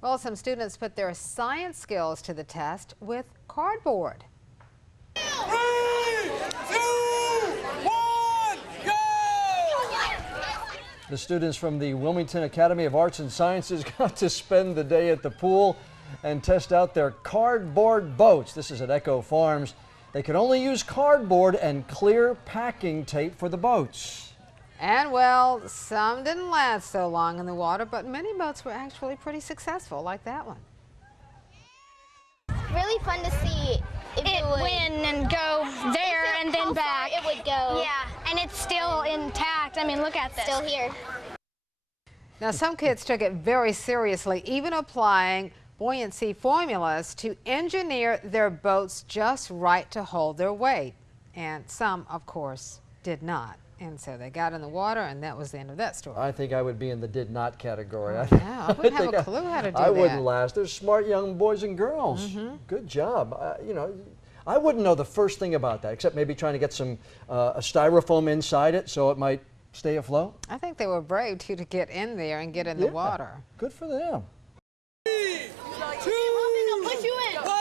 Well, some students put their science skills to the test with cardboard. 3, 2, 1, go! The students from the Wilmington Academy of Arts and Sciences got to spend the day at the pool and test out their cardboard boats. This is at Echo Farms. They could only use cardboard and clear packing tape for the boats. And well, some didn't last so long in the water, but many boats were actually pretty successful, like that one. Really fun to see if it win and go there and then back. It would go. Yeah, and it's still intact. I mean, look at this. Still here. Now, some kids took it very seriously, even applying buoyancy formulas to engineer their boats just right to hold their weight. And some, of course, did not. And so they got in the water, and that was the end of that story. I think I would be in the did not category. Yeah, I wouldn't have a clue how to do that. I wouldn't last. They're smart young boys and girls. Good job. You know, I wouldn't know the first thing about that, except maybe trying to get some a styrofoam inside it so it might stay afloat. I think they were brave, too, to get in there and get in the water. Good for them. 3, 2, 1, go!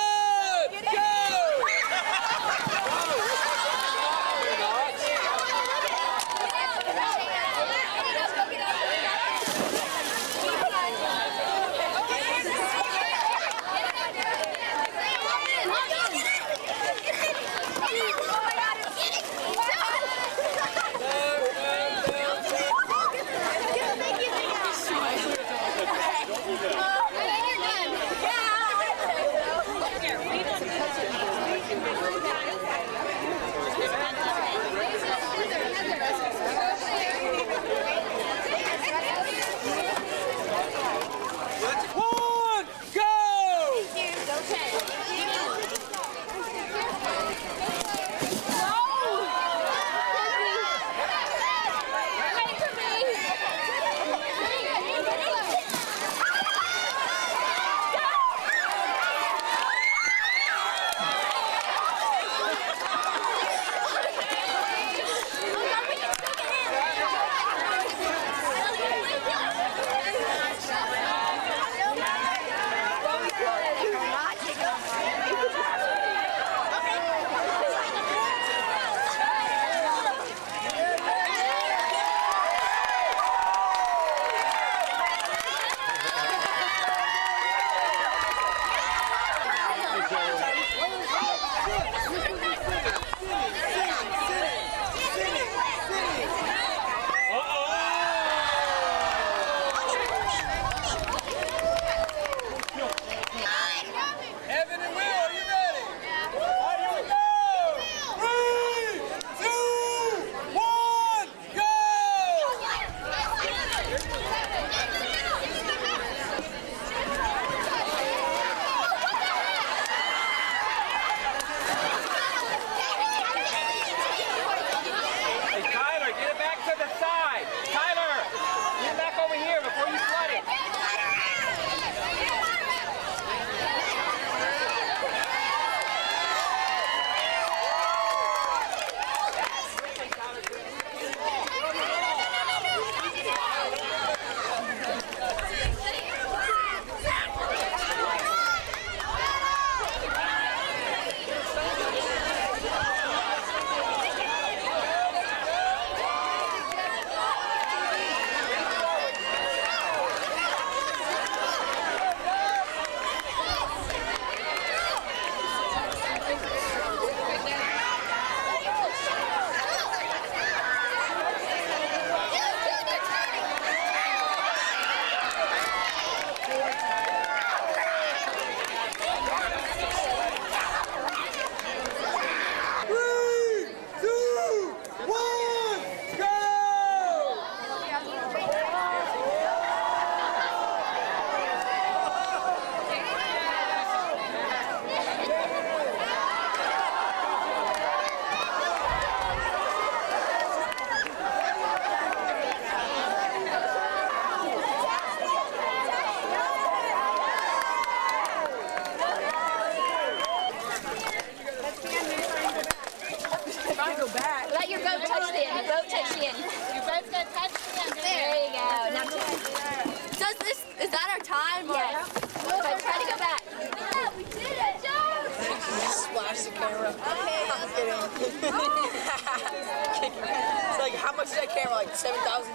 much is that camera? Like $7,000?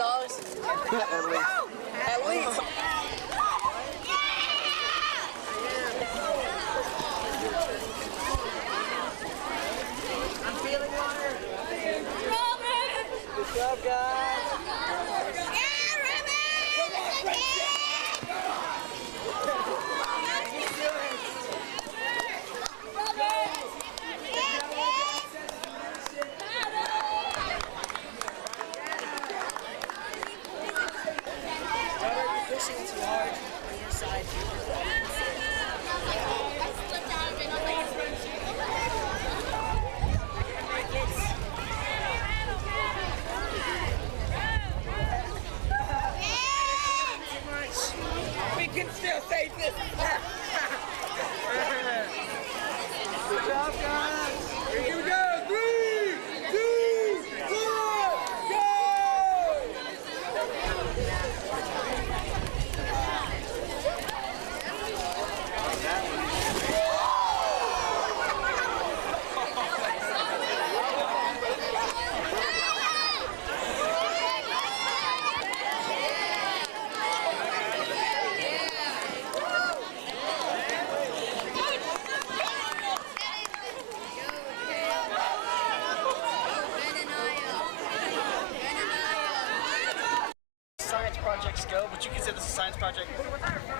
At least. I'm feeling water. Good job, guys. Too hard on your side. We can still save this. Good job, guys. Here we go. 3, 2, 1, go! Science projects go, but you consider this a science project?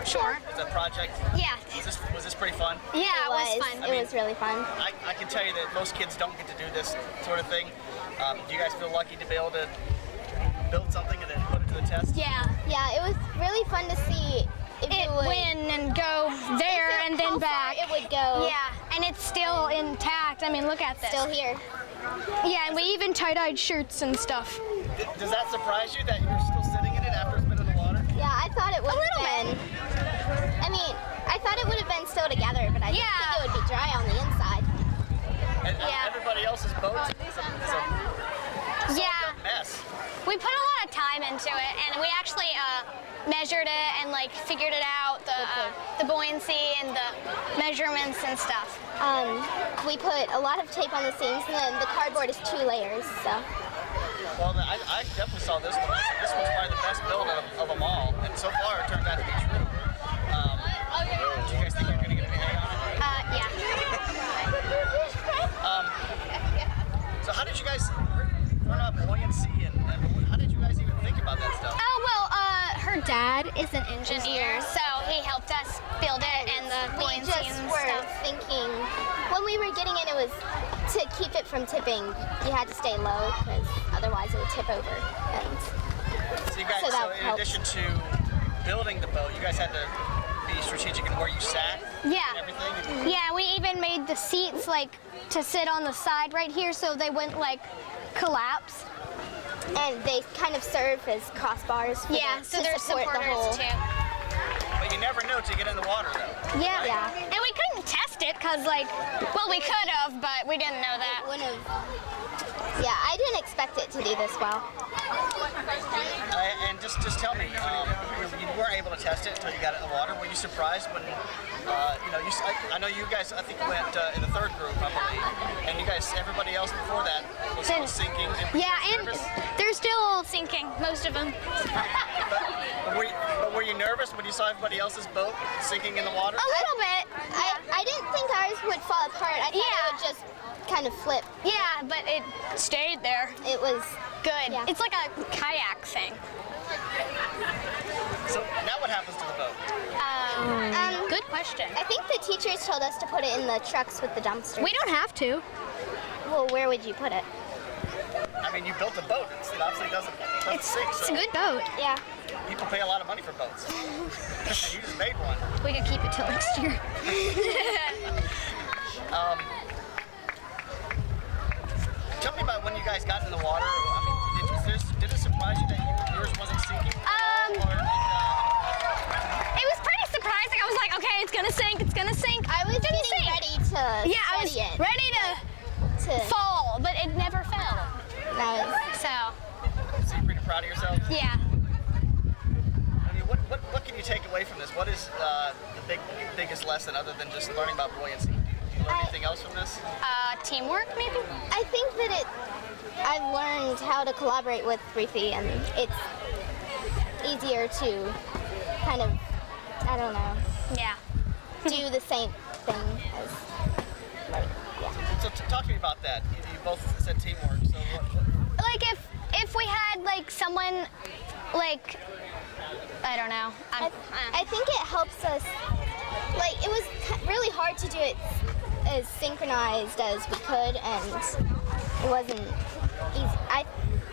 Sure. It's a project. Yeah. Was this pretty fun? Yeah, it was fun. It was really fun. I can tell you that most kids don't get to do this sort of thing. Do you guys feel lucky to be able to build something and then put it to the test? Yeah. Yeah, it was really fun to see if It it would win and go there and then how far back. it would go. Yeah, and it's still intact. I mean, look at this. Still here. Yeah, and we even tie-dyed shirts and stuff. Does that surprise you that you're still sitting in it after it's been in the water? Yeah, I thought it would little have been. I mean, I thought it would have been still together, but I didn't Yeah. think it would be dry on the inside. And Yeah. everybody else's boat is a Yeah, mess. we put a lot of time into it, and we actually measured it and like figured it out, the buoyancy and the measurements and stuff. We put a lot of tape on the seams, and then the cardboard is 2 layers. So Well, I definitely saw this one. This one's probably the best build of them all, and so far it turned out to be true. Do you guys think you're going to get an A on it? Yeah. So how did you guys learn about buoyancy and how did you guys even think about that stuff? Oh, well, her dad is an engineer, so he helped us build it and the we buoyancy just and were stuff. thinking, when we were getting it was to keep it from tipping. You had to stay low because otherwise it would tip over. And So you guys, So that so in helps. addition to building the boat, you guys had to be strategic in where you sat Yeah. and everything? Yeah, we even made the seats like to sit on the side right here so they wouldn't like collapse. and they kind of serve as crossbars for Yeah, the, so to there's support the supporters whole. too. But you never know till you get in the water, though. Yeah. Yeah. And we couldn't test it because like, well, we could have, but we didn't know that. Wouldn't have. Yeah, I didn't expect it to do this well. And just tell me, you weren't able to test it until you got it in the water. Were you surprised when, I know you guys, I think went in the third group, I believe, and you guys, everybody else before that was sinking. Yeah, and they're still sinking, most of them. But were you nervous when you saw everybody else's boat sinking in the water? A little bit. I didn't think ours would fall apart. I thought it would just kind of flip. Yeah, but it stayed there. It was Good. Yeah. It's like a kayak thing. So now what happens to the boat? Good question. I think the teachers told us to put it in the trucks with the dumpster. We don't have to. Well, where would you put it? I mean, you built a boat. It obviously doesn't sink. It's So a good boat. Yeah. people pay a lot of money for boats. You just made one. We could keep it till next year. Tell me about when you guys got in the water. I mean, did it surprise you that yours wasn't sinking? It was pretty surprising. I was like, okay, it's gonna sink, it's gonna sink. I was Didn't getting sink. ready to Yeah, I was study it. ready to fall, but it never fell. That was, So, So you're pretty proud of yourself? yeah. I mean, what can you take away from this? What is the biggest lesson other than just learning about buoyancy? Do you learn anything else from this? Teamwork, maybe? I think that I've learned how to collaborate with Ruthie, and it's easier to kind of, I don't know, Yeah. do the same thing as, like, yeah. So talk to me about that. You both said teamwork. So what? Like if we had like someone like, I don't know. I think it helps us, like, it was really hard to do it as synchronized as we could, and it wasn't easy.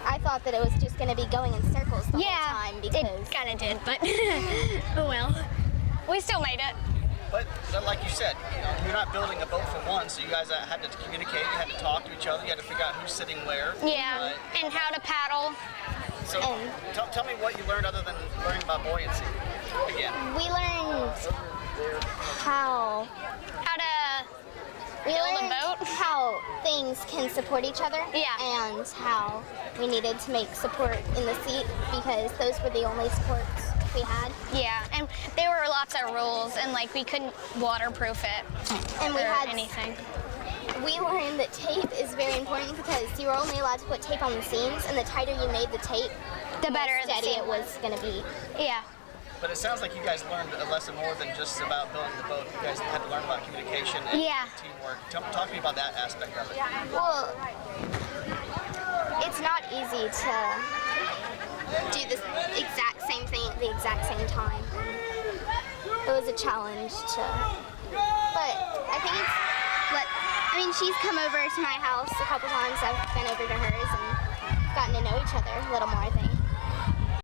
I thought that it was just going to be going in circles the whole time because it kind of did, but oh well. We still made it. But like you said, you're not building a boat for one, so you guys had to communicate, you had to talk to each other, you had to figure out who's sitting where. Yeah, and how to paddle. So tell me what you learned other than learning about buoyancy again. we learned how Build a boat? how things can support each other. Yeah. And how we needed to make support in the seat because those were the only supports we had. Yeah, and there were lots of rules, and like we couldn't waterproof it And we or had anything. We learned that tape is very important because you were only allowed to put tape on the seams, and the tighter you made the tape, The better the steady seam it was going to be. Yeah. But it sounds like you guys learned a lesson more than just about building the boat. You guys had to learn about communication and Yeah. teamwork. Talk to me about that aspect of it. Well, it's not easy to do the exact same thing at the exact same time. It was a challenge but I think she's come over to my house a couple times. I've been over to hers and gotten to know each other a little more, I think.